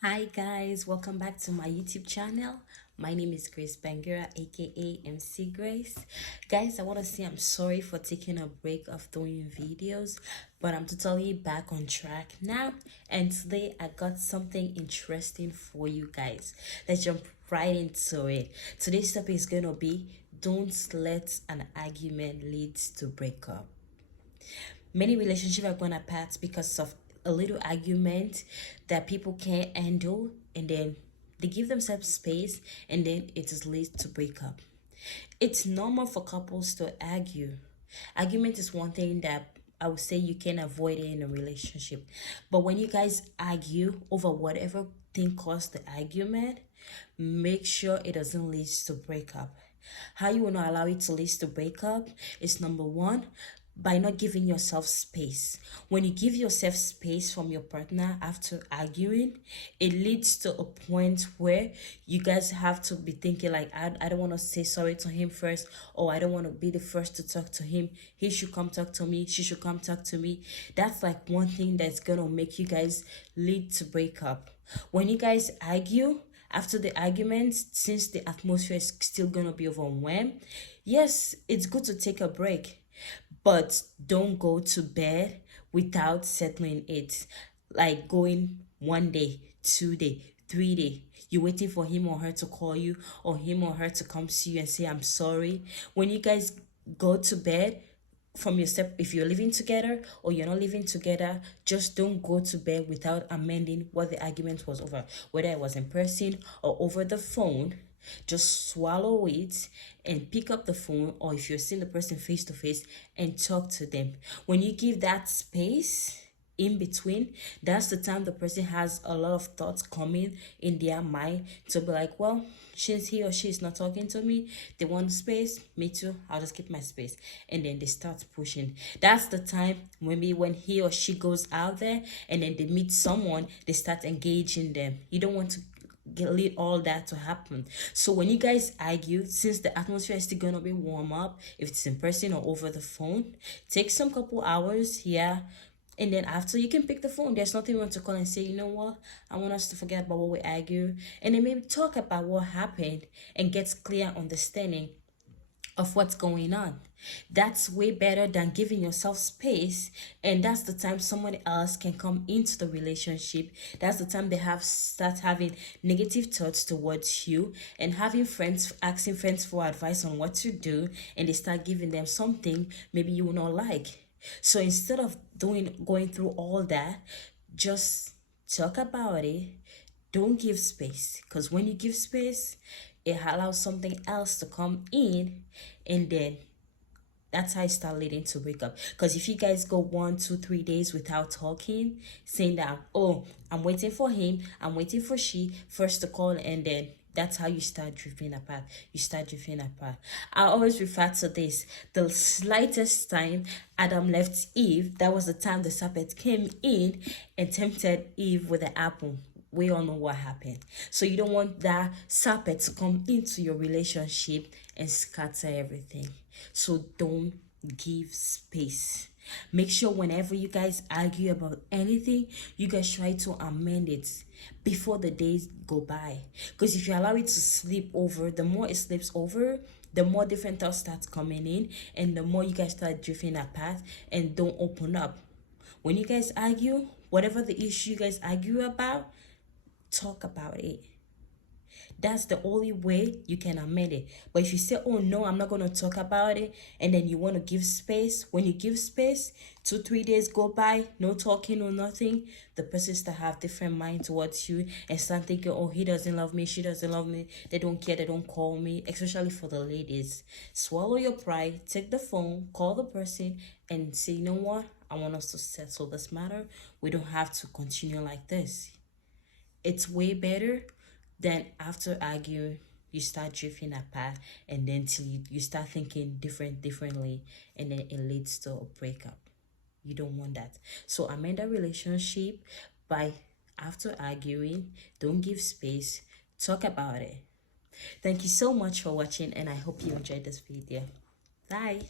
Hi guys, welcome back to my YouTube channel. My name is Grace Bangura, aka MC Grace. Guys, I want to say I'm sorry for taking a break of doing videos, but I'm totally back on track now. And today I got something interesting for you guys. Let's jump right into it. Today's topic is gonna be don't let an argument lead to breakup. Many relationships are going apart because of a little argument that people can't handle, and then they give themselves space, and then it is leads to breakup. It's normal for couples to argue. Argument is one thing that I would say you can avoid it in a relationship. But when you guys argue over whatever thing caused the argument, make sure it doesn't lead to breakup. How you will not allow it to lead to breakup is number one, by not giving yourself space. When you give yourself space from your partner after arguing, it leads to a point where you guys have to be thinking like, I don't want to say sorry to him first, or I don't want to be the first to talk to him. He should come talk to me. She should come talk to me. That's like one thing that's gonna make you guys lead to breakup. When you guys argue, after the argument, since the atmosphere is still gonna be overwhelmed, yes, it's good to take a break, but don't go to bed without settling it. Like going 1 day, 2 day, 3 day. You're waiting for him or her to call you, or him or her to come see you and say, I'm sorry. When you guys go to bed, from yourself, if you're living together or you're not living together, just don't go to bed without amending what the argument was over, whether it was in person or over the phone. Just swallow it and pick up the phone, or if you're seeing the person face to face, and talk to them. When you give that space in between, that's the time the person has a lot of thoughts coming in their mind to be like, well, since he or she is not talking to me, they want space, me too, I'll just keep my space. And then they start pushing. That's the time maybe when he or she goes out there and then they meet someone, they start engaging them. You don't want to lead all that to happen. So when you guys argue, since the atmosphere is still gonna be warm up, if it's in person or over the phone, take some couple hours, yeah. And then after, you can pick the phone. There's nothing wrong to call and say, you know what, I want us to forget about what we argue, and then maybe talk about what happened and get clear understanding of what's going on. That's way better than giving yourself space, and that's the time someone else can come into the relationship. That's the time they have start having negative thoughts towards you, and having friends asking friends for advice on what to do, and they start giving them something maybe you will not like. So instead of going through all that, just talk about it. Don't give space, because when you give space, it allows something else to come in, and then that's how it start leading to breakup. Because if you guys go 1 2 3 days without talking, saying that, oh, I'm waiting for him, I'm waiting for she first to call, and then that's how you start drifting apart. You start drifting apart. I always refer to this: the slightest time Adam left Eve, that was the time the serpent came in and tempted Eve with the apple. We all know what happened. So you don't want that serpent to come into your relationship and scatter everything. So don't give space. Make sure whenever you guys argue about anything, you guys try to amend it before the days go by. Because if you allow it to sleep over, the more it sleeps over, the more different thoughts start coming in, and the more you guys start drifting apart and don't open up. When you guys argue, whatever the issue you guys argue about, talk about it. That's the only way you can amend it. But if you say, oh no, I'm not going to talk about it, and then you want to give space, when you give space, 2 3 days go by, no talking or nothing, the person start have different mind towards you and start thinking, oh, he doesn't love me, she doesn't love me, they don't care, they don't call me. Especially for the ladies, swallow your pride, take the phone, call the person, and say, you know what, I want us to settle this matter. We don't have to continue like this. It's way better than after arguing you start drifting apart, and then till you start thinking differently, and then it leads to a breakup. You don't want that. So amend a relationship by, after arguing, don't give space, talk about it. Thank you so much for watching, and I hope you enjoyed this video. Bye.